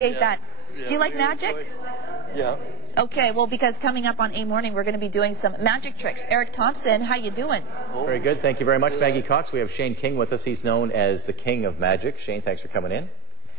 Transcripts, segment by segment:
That. Do you like magic? Yeah. Okay, well, because coming up on A Morning, we're going to be doing some magic tricks. Eric Thompson, how you doing? Very good. Thank you very much, Maggie Cox. We have Shane King with us. He's known as the King of Magic. Shane, thanks for coming in.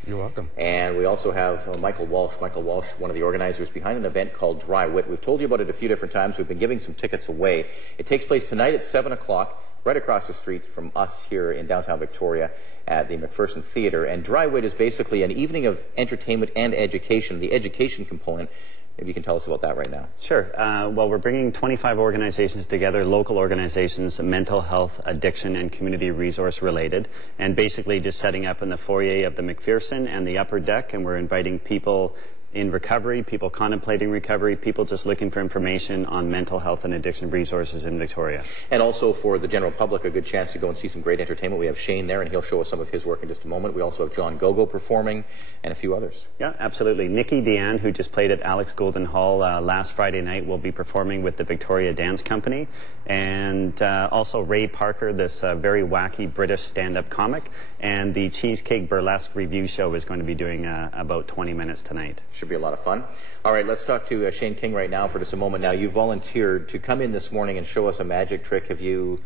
You're welcome. And we also have Michael Walsh. Michael Walsh, one of the organizers behind an event called DryWit. We've told you about it a few different times. We've been giving some tickets away. It takes place tonight at 7 o'clock, right across the street from us here in downtown Victoria at the McPherson Theatre. And DryWit is basically an evening of entertainment and education. The education component, maybe you can tell us about that right now. Sure. Well, we're bringing 25 organizations together, local organizations, mental health, addiction, and community resource related, and basically just setting up in the foyer of the McPherson and the upper deck, and we're inviting people in recovery, people contemplating recovery, people just looking for information on mental health and addiction resources in Victoria. And also for the general public, a good chance to go and see some great entertainment. We have Shane there, and he'll show us some of his work in just a moment. We also have John Gogo performing, and a few others. Yeah, absolutely. Nikki Deanne, who just played at Alex Golden Hall last Friday night, will be performing with the Victoria Dance Company. And also Ray Parker, this very wacky British stand-up comic. And the Cheesecake Burlesque Review Show is going to be doing about 20 minutes tonight. Should be a lot of fun. All right, let's talk to Shane King right now for just a moment. Now, you volunteered to come in this morning and show us a magic trick. Can you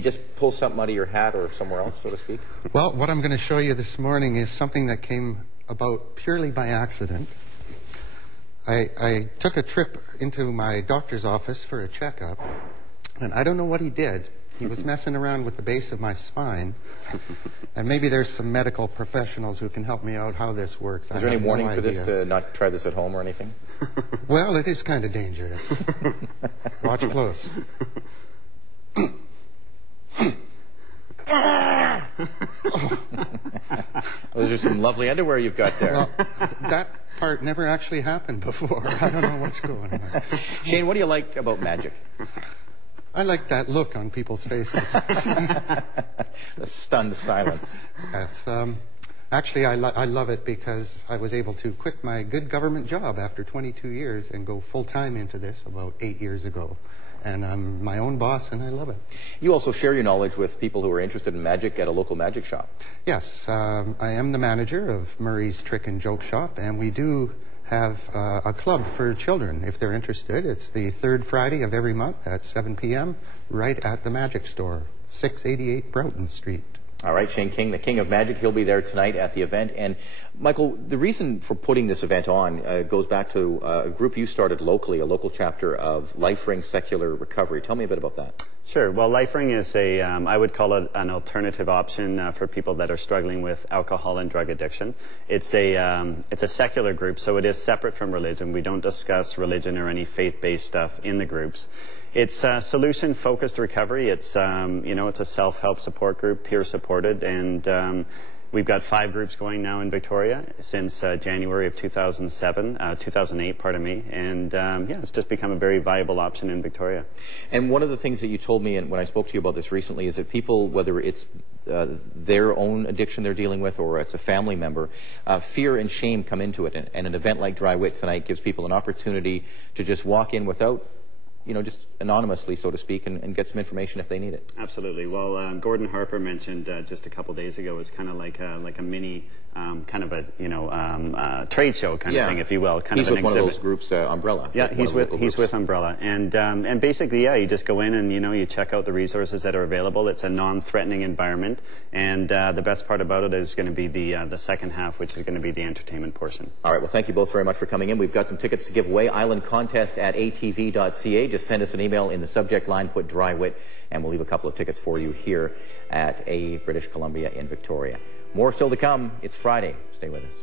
just pull something out of your hat or somewhere else, so to speak? Well, what I'm going to show you this morning is something that came about purely by accident. I took a trip into my doctor's office for a checkup, and I don't know what he did. He was messing around with the base of my spine, and maybe there's some medical professionals who can help me out how this works. Is there any warning for this, to not try this at home or anything? Well, it is kind of dangerous. Watch close. Those are some lovely underwear you've got there. Well, that part never actually happened before. I don't know what's going on. Shane, what do you like about magic? I like that look on people's faces. A stunned silence. Yes. Actually, I love it because I was able to quit my good government job after 22 years and go full-time into this about 8 years ago. And I'm my own boss, and I love it. You also share your knowledge with people who are interested in magic at a local magic shop. Yes. I am the manager of Murray's Trick and Joke Shop, and we do have a club for children if they're interested. It's the third Friday of every month at 7 p.m. right at the Magic Store, 688 Broughton Street. All right, Shane King, the King of Magic. He'll be there tonight at the event. And, Michael, the reason for putting this event on goes back to a group you started locally, a local chapter of Life Ring Secular Recovery. Tell me a bit about that. Sure. Well, Life Ring is I would call it an alternative option for people that are struggling with alcohol and drug addiction. It's a secular group, so it is separate from religion. We don't discuss religion or any faith-based stuff in the groups. It's solution-focused recovery. It's it's a self-help support group, peer-supported, and we've got 5 groups going now in Victoria since January of 2008, pardon me, and yeah, it's just become a very viable option in Victoria. And one of the things that you told me, and when I spoke to you about this recently, is that people, whether it's their own addiction they're dealing with or it's a family member, fear and shame come into it, and an event like DryWit tonight gives people an opportunity to just walk in without, just anonymously, so to speak, and get some information if they need it. Absolutely. Well, Gordon Harper mentioned just a couple days ago, it's kind of like a mini, kind of a trade show kind of thing, if you will. He's with one of those groups, Umbrella. Yeah, he's with Umbrella, and basically, yeah, you just go in and you check out the resources that are available. It's a non-threatening environment, and the best part about it is going to be the second half, which is going to be the entertainment portion. All right. Well, thank you both very much for coming in. We've got some tickets to give away. islandcontest@atv.ca. Just send us an email in the subject line, put DryWit, and we'll leave a couple of tickets for you here at British Columbia in Victoria. More still to come. It's Friday. Stay with us.